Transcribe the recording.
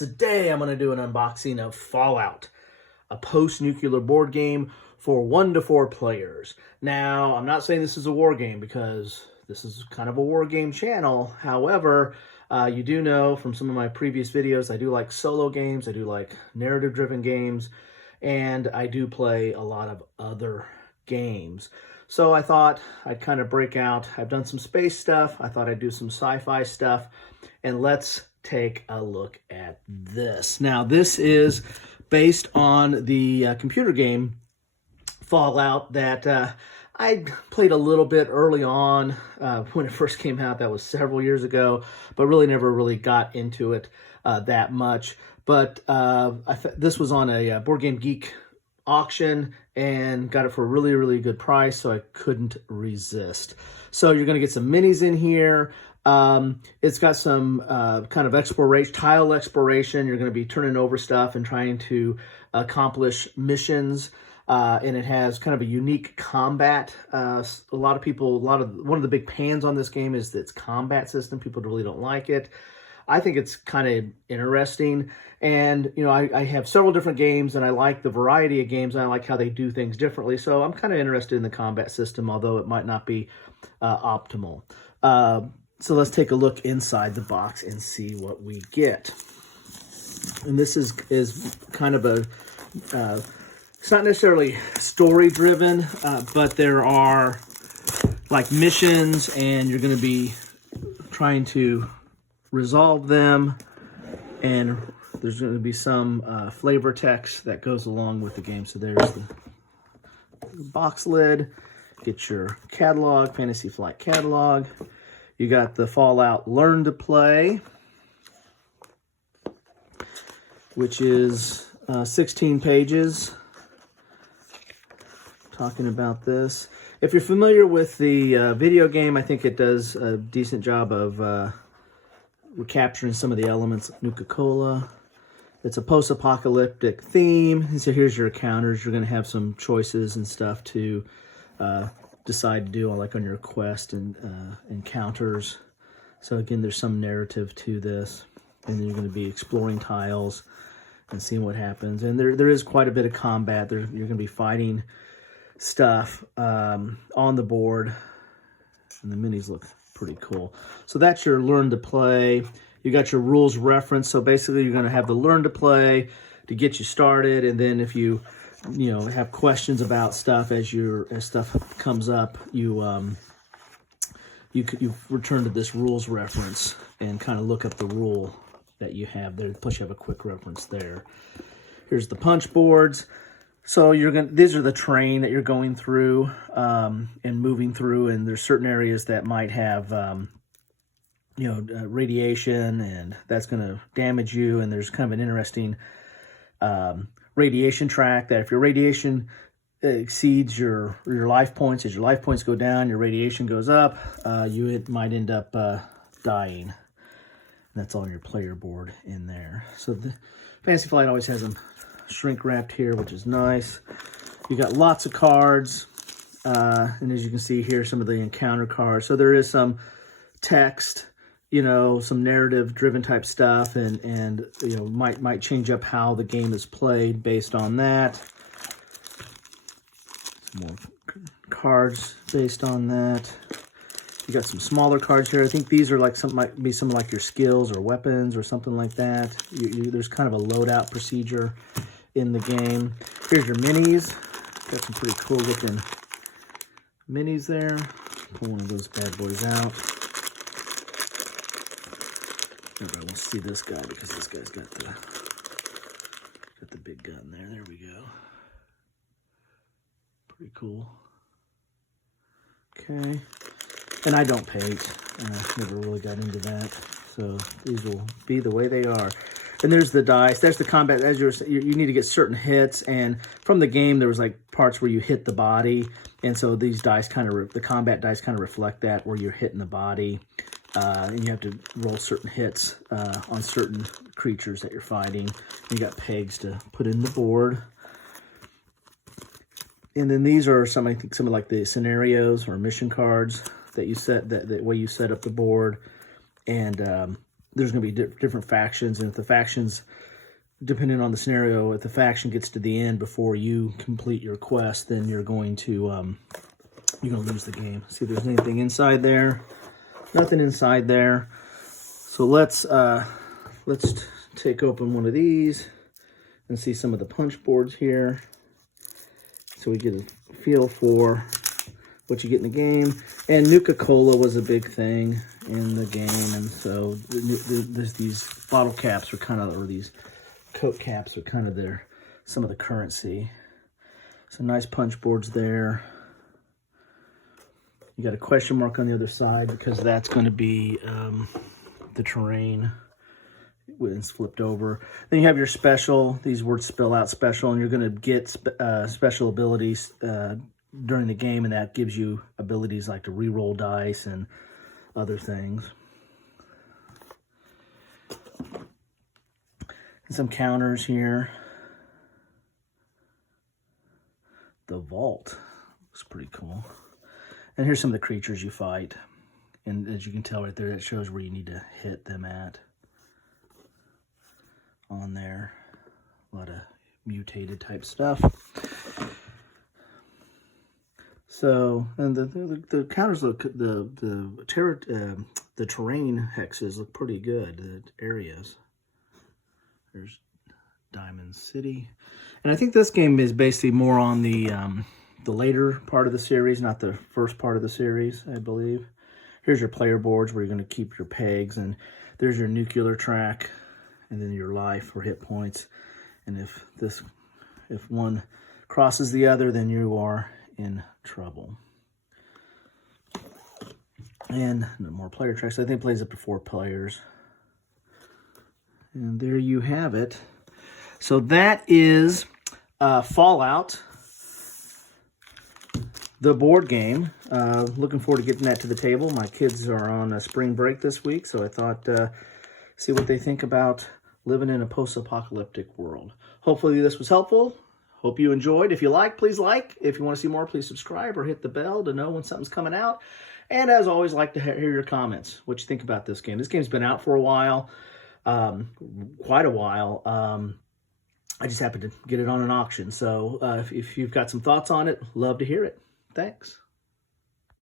today I'm going to do an unboxing of Fallout, a post-nuclear board game for 1 to 4 players. Now, I'm not saying this is a war game because this is kind of a war game channel. However, you do know from some of my previous videos, I do like solo games, I do like narrative-driven games, and I do play a lot of other games. So I thought I'd kind of break out. I've done some space stuff. I thought I'd do some sci-fi stuff, and let's take a look at this. Now, this is based on the computer game Fallout that I played a little bit early on when it first came out. That was several years ago, but really never really got into it that much. But this was on a Board Game Geek auction and got it for a really, really good price, so I couldn't resist. So you're going to get some minis in here. It's got some kind of exploration, tile exploration. You're going to be turning over stuff and trying to accomplish missions. And it has kind of a unique combat. One of the big pans on this game is its combat system. People really don't like it. I think it's kind of interesting. And, you know, I have several different games and I like the variety of games and I like how they do things differently. So I'm kind of interested in the combat system, although it might not be optimal. So let's take a look inside the box and see what we get. And this is kind of a, it's not necessarily story driven, but there are like missions and you're going to be trying to resolve them. And there's going to be some flavor text that goes along with the game. So there's the box lid. Get your catalog, Fantasy Flight catalog. You got the Fallout Learn to Play, which is 16 pages talking about this. If you're familiar with the video game, I think it does a decent job of recapturing some of the elements of Nuka-Cola. It's a post-apocalyptic theme. And so here's your encounters. You're going to have some choices and stuff to decide to do, like on your quest and encounters. So again, there's some narrative to this, and then you're going to be exploring tiles and seeing what happens. And there is quite a bit of combat. You're going to be fighting stuff on the board, and the minis look pretty cool. So that's your Learn to Play. You got your rules reference. So basically, you're going to have the Learn to Play to get you started, and then if you have questions about stuff as stuff comes up, you return to this rules reference and kind of look up the rule that you have there. Plus, you have a quick reference there. Here's the punch boards. So these are the terrain that you're going through and moving through, and there's certain areas that might have radiation, and that's going to damage you. And there's kind of an interesting radiation track that if your radiation exceeds your life points, as your life points go down, your radiation goes up, you might end up dying. And that's on your player board in there. So the Fantasy Flight always has them shrink wrapped here, which is nice. You got lots of cards, and as you can see here, some of the encounter cards. So there is some text, some narrative driven type stuff, and might change up how the game is played based on that. Some more cards based on that. You got some smaller cards here. I think these are like might be some like your skills or weapons or something like that. There's kind of a loadout procedure in the game. Here's your minis. Got some pretty cool looking minis there. Pull one of those bad boys out. Everybody wants to see this guy because this guy's got the big gun there. There we go. Pretty cool. Okay. And I don't paint. Never really got into that. So these will be the way they are. And there's the dice. There's the combat. As you need to get certain hits. And from the game, there was like parts where you hit the body. And so these dice the combat dice kind of reflect that, where you're hitting the body. And you have to roll certain hits on certain creatures that you're fighting. You got pegs to put in the board. And then these are some of like the scenarios or mission cards that you set, that way you set up the board. And there's going to be different factions, and if the factions, depending on the scenario, if the faction gets to the end before you complete your quest, then you're going to lose the game. See if there's anything inside there. Nothing inside there. So let's take open one of these and see some of the punch boards here, so we get a feel for what you get in the game. And Nuka-Cola was a big thing in the game, and so these bottle caps are kind of, or these Coke caps are kind of some of the currency. So nice punch boards there. You got a question mark on the other side because that's going to be the terrain when it's flipped over. Then you have your special. These words spell out special, and you're going to get special abilities during the game, and that gives you abilities like to re-roll dice and other things. And some counters here. The vault looks pretty cool. And here's some of the creatures you fight. And as you can tell right there, that shows where you need to hit them at. On there. A lot of mutated type stuff. So, and the counters look, the terrain hexes look pretty good, the areas. There's Diamond City. And I think this game is basically more on the later part of the series, not the first part of the series, I believe. Here's your player boards where you're going to keep your pegs, and there's your nuclear track, and then your life or hit points. And if one crosses the other, then you are in trouble. And no more player tracks. I think it plays up to 4 players. And there you have it. So that is Fallout, the board game. Looking forward to getting that to the table. My kids are on a spring break this week, so I thought see what they think about living in a post-apocalyptic world. Hopefully this was helpful. Hope you enjoyed. If you like, please like. If you want to see more, please subscribe or hit the bell to know when something's coming out. And as always, like to hear your comments. What you think about this game. This game's been out for a while, quite a while. I just happened to get it on an auction. So if you've got some thoughts on it, love to hear it. Thanks.